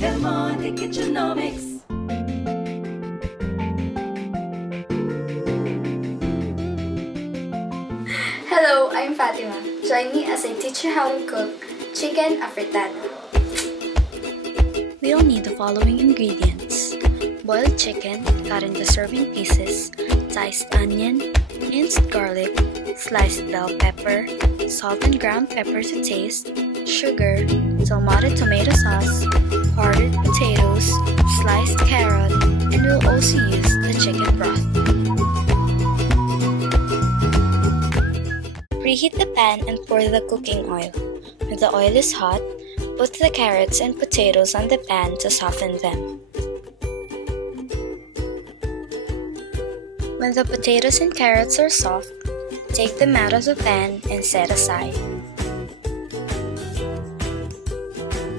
Demonic Economics. Hello, I'm Fatima. Join me as I teach you how to cook chicken afritada. We'll need the following ingredients: boiled chicken cut into serving pieces, diced onion, minced garlic, sliced bell pepper, salt and ground pepper to taste, sugar, tomato sauce, powdered potatoes, sliced carrot, and we'll also use the chicken broth. Preheat the pan and pour the cooking oil. When the oil is hot, put the carrots and potatoes on the pan to soften them. When the potatoes and carrots are soft, take them out of the pan and set aside.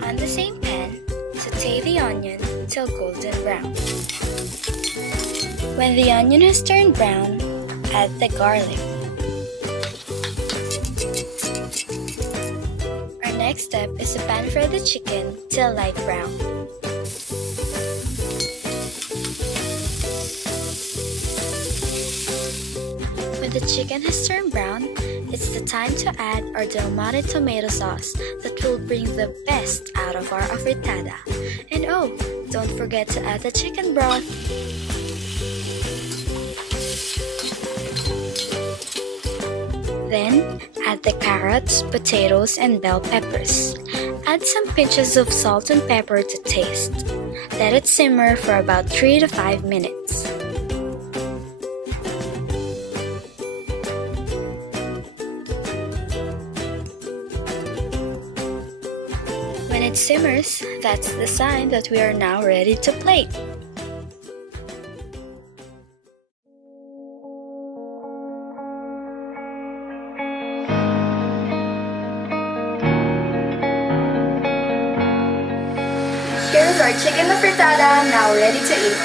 On the same pan, saute the onion till golden brown. When the onion has turned brown, add the garlic. Our next step is to pan-fry the chicken till light brown. When the chicken has turned brown, it's the time to add our Delmonte tomato sauce that will bring the best out of our afritada. And oh, don't forget to add the chicken broth. Then, add the carrots, potatoes, and bell peppers. Add some pinches of salt and pepper to taste. Let it simmer for about 3 to 5 minutes. When it simmers, that's the sign that we are now ready to plate. Here's our chicken afritada, now ready to eat.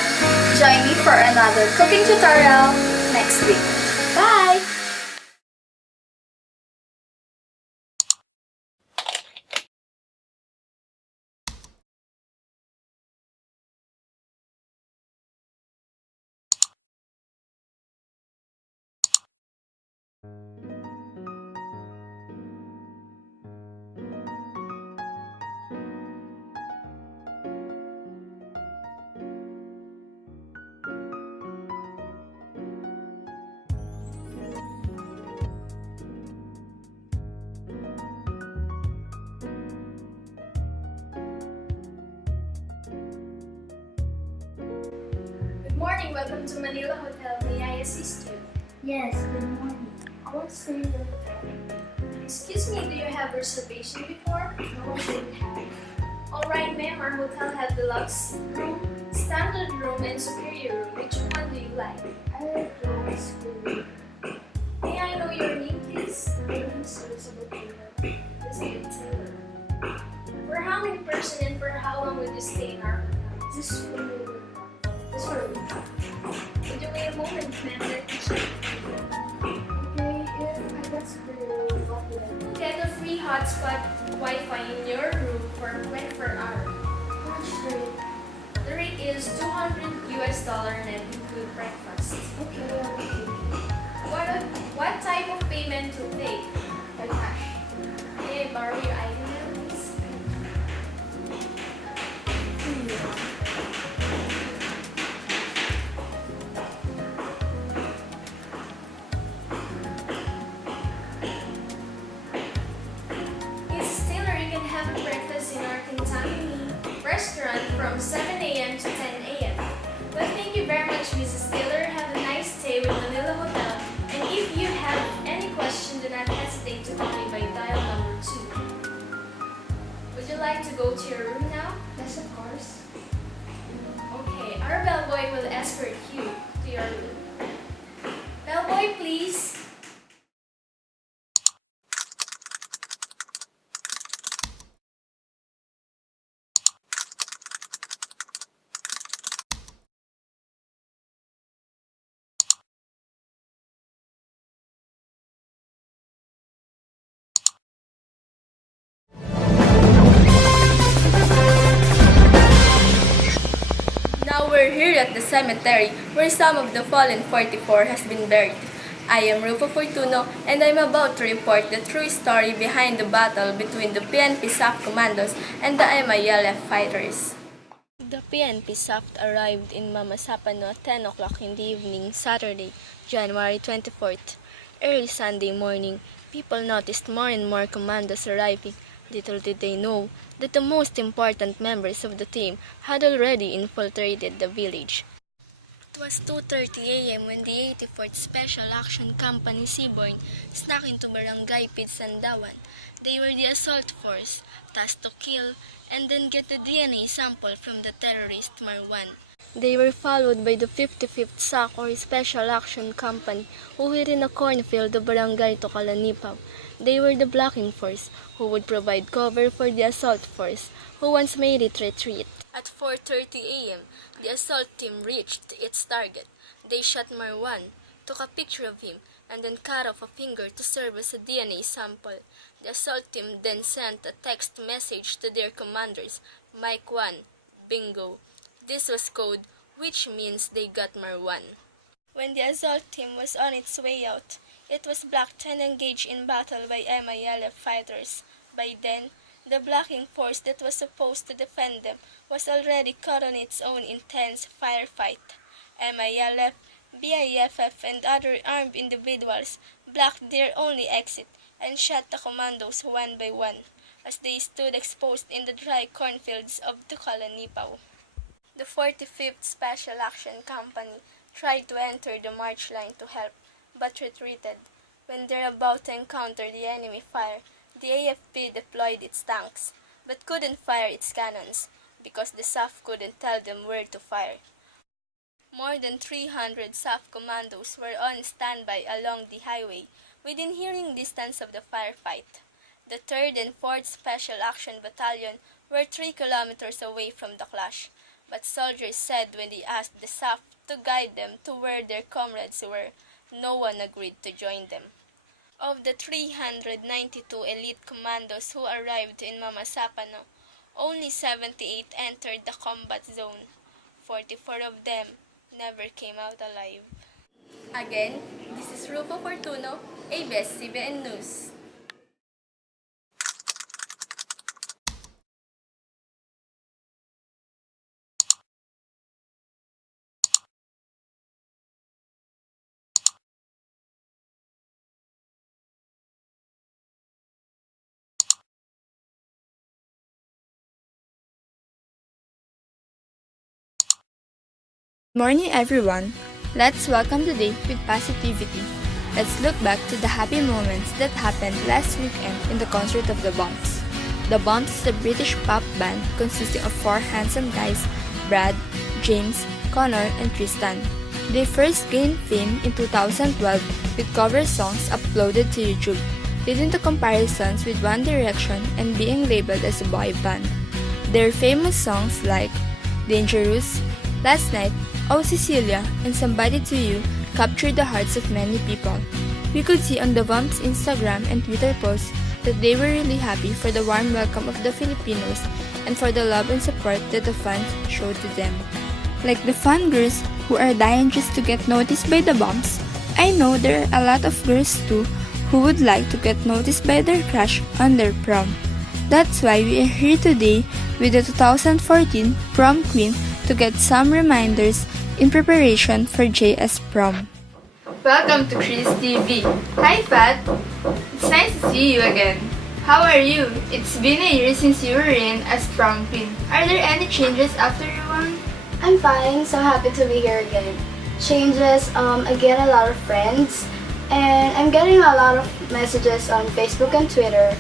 Join me for another cooking tutorial next week. Bye! Good morning, welcome to Manila Hotel. May I assist you? Yes, good morning. I want to stay in the hotel. Excuse me, do you have reservation before? No, I don't have. Alright ma'am, our hotel has deluxe room, standard room, and superior room. Which one do you like? I like the high school. May I know your name please? My name is Elizabeth Taylor. Elizabeth Taylor. For how many person and for how long would you stay in our hotel? This for Just for a week. Would you wait a moment, ma'am? Let me check. okay, if I get the what would I do? Get a free hotspot Wi-Fi in your room for 24 hours. Much rate. The rate is $200 net include breakfast. Okay, okay. What type of payment to take? By cash. May I borrow your ID now, please? Miss Taylor, you can have breakfast in our Kintamini restaurant from 7 a.m. to 10 a.m. Well, thank you very much, Mrs. Taylor. Have a nice day with Manila Hotel. And if you have any question, do not hesitate to call me by dial number 2. Would you like to go to your room now? Yes, of course. Okay, our bellboy will escort you to your room. Bellboy, please. here at the cemetery where some of the fallen 44 has been buried. I am Rufo Fortuno and I'm about to report the true story behind the battle between the PNP SAF commandos and the MILF fighters. The PNP SAF arrived in Mamasapano at 10 o'clock in the evening, Saturday, January 24th. Early Sunday morning, people noticed more and more commandos arriving. Little did they know that the most important members of the team had already infiltrated the village. It was 2:30 a.m. when the 84th Special Action Company Seaborn snuck into Barangay Pidsandawan. They were the assault force, tasked to kill and then get the DNA sample from the terrorist Marwan. They were followed by the 55th SAC or Special Action Company who were in a cornfield of Barangay Tokalanipaw. They were the blocking force who would provide cover for the assault force who once made it retreat. At 4:30 a.m., the assault team reached its target. They shot Marwan, took a picture of him, and then cut off a finger to serve as a DNA sample. The assault team then sent a text message to their commanders, Mike 1, Bingo. This was code, which means they got Marwan. When the assault team was on its way out, it was blocked and engaged in battle by MILF fighters. By then, the blocking force that was supposed to defend them was already caught on its own intense firefight. MILF, BIFF, and other armed individuals blocked their only exit and shot the commandos one by one as they stood exposed in the dry cornfields of Tukalanipaw. The 45th Special Action Company tried to enter the march line to help, but retreated. When they were about to encounter the enemy fire, the AFP deployed its tanks, but couldn't fire its cannons because the SAF couldn't tell them where to fire. More than 300 SAF commandos were on standby along the highway, within hearing distance of the firefight. The 3rd and 4th Special Action Battalion were 3 kilometers away from the clash, but soldiers said when they asked the SAF to guide them to where their comrades were, no one agreed to join them. Of the 392 elite commandos who arrived in Mamasapano, only 78 entered the combat zone. 44 of them never came out alive. Again, this is Rufo Fortuno, ABS-CBN News. Morning everyone. Let's welcome the day with positivity. Let's look back to the happy moments that happened last weekend in the concert of the Bumps. The Bumps is a British pop band consisting of 4 handsome guys, Brad, James, Connor, and Tristan. They first gained fame in 2012 with cover songs uploaded to YouTube, leading to comparisons with One Direction and being labeled as a boy band. Their famous songs like Dangerous, Last Night, Oh Cecilia, and Somebody to You captured the hearts of many people. We could see on the Bumps' Instagram and Twitter posts that they were really happy for the warm welcome of the Filipinos and for the love and support that the fans showed to them. Like the fan girls who are dying just to get noticed by the Bumps, I know there are a lot of girls too who would like to get noticed by their crush on their prom. That's why we are here today with the 2014 Prom Queen to get some reminders in preparation for JS Prom. Welcome to Chris TV. Hi Pat! It's nice to see you again. How are you? It's been a year since you were in as Prom Queen. Are there any changes after you won? I'm fine, so happy to be here again. Changes, I get a lot of friends, and I'm getting a lot of messages on Facebook and Twitter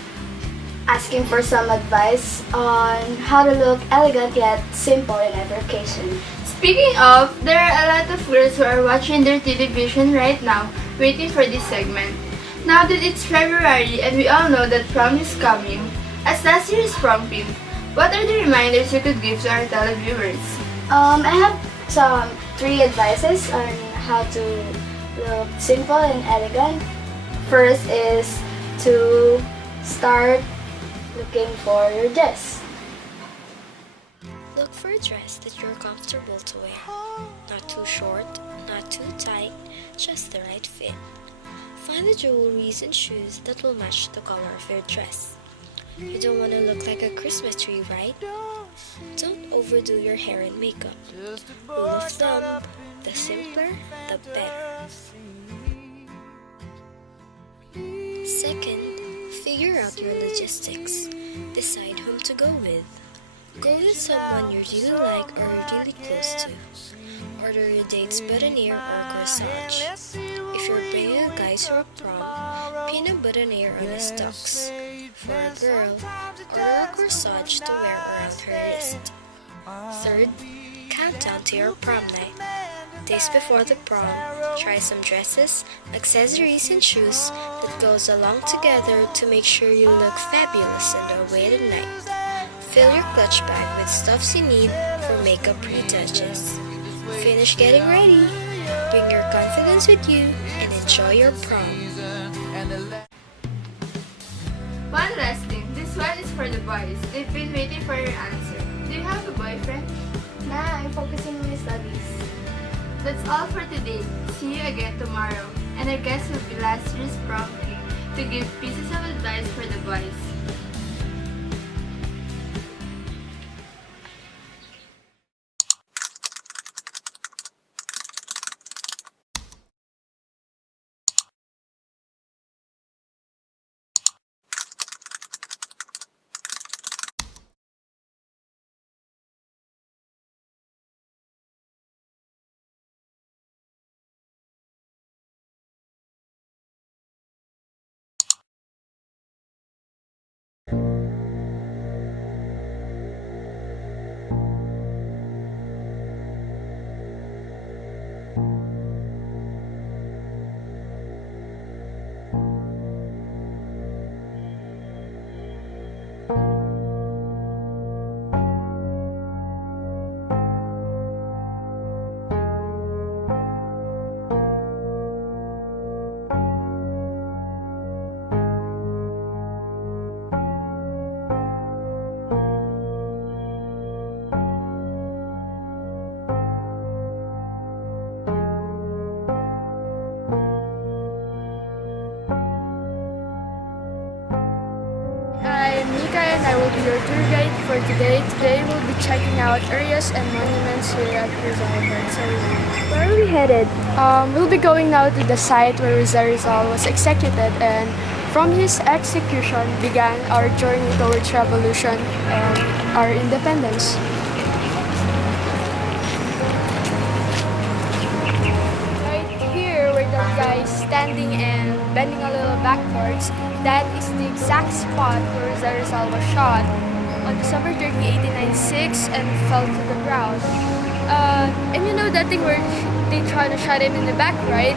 asking for some advice on how to look elegant yet simple in every occasion. Speaking of, there are a lot of girls who are watching their television right now, waiting for this segment. Now that it's February and we all know that prom is coming, as last year's prom queen, what are the reminders you could give to our televiewers? I have some 3 advices on how to look simple and elegant. First is to start looking for your dress. Look for a dress that you're comfortable to wear. Not too short, not too tight, just the right fit. Find the jewelries and shoes that will match the color of your dress. You don't want to look like a Christmas tree, right? Don't overdo your hair and makeup. Rule of thumb, the simpler, the better. Second, figure out your logistics. Decide whom to go with. Go with someone you really like or you're really close to. Order your date's boutonniere or corsage. If you're bringing a guy to a prom, pin a boutonniere on his tux. For a girl, order a corsage to wear around her wrist. Third, count down to your prom night. Days before the prom, try some dresses, accessories, and shoes that goes along together to make sure you look fabulous on the awaited night. Fill your clutch bag with stuffs you need for makeup retouches. Finish getting ready. Bring your confidence with you and enjoy your prom. One last thing, this one is for the boys. They've been waiting for your answer. Do you have a boyfriend? Nah, I'm focusing on my studies. That's all for today. See you again tomorrow. And our guest will be last year's prom king to give pieces of advice for the boys. I'm Mika and I will be your tour guide for today. Today we'll be checking out areas and monuments here at Rizal. So where are we headed? We'll be going now to the site where Rizal was executed, and from his execution began our journey towards revolution and our independence. Right here where the guy is standing and bending a little backwards, that is the exact spot where Rizal was shot on December 30, 1896 and fell to the ground. And you know that thing where they try to shot him in the back, right?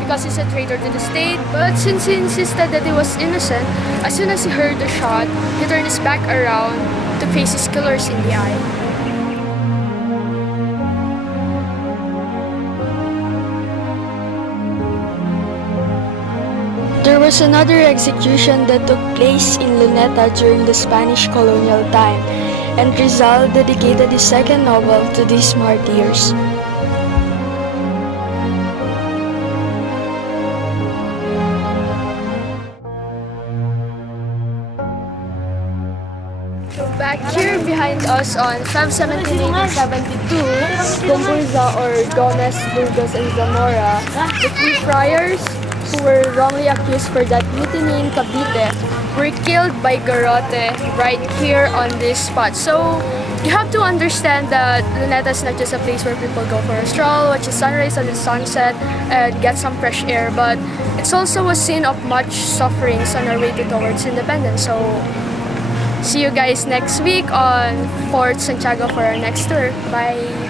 Because he's a traitor to the state. But since he insisted that he was innocent, as soon as he heard the shot, he turned his back around to face his killers in the eye. There was another execution that took place in Luneta during the Spanish colonial time, and Rizal dedicated his second novel to these martyrs. So back here behind us on Feb 17, 1872, Gomburza or Gomez, Burgos, and Zamora, the three friars who were wrongly accused for that mutiny in Cavite were killed by Garrote right here on this spot. So you have to understand that Luneta is not just a place where people go for a stroll, watch the sunrise and the sunset, and get some fresh air, but it's also a scene of much sufferings on our way towards independence. So see you guys next week on Fort Santiago for our next tour. Bye!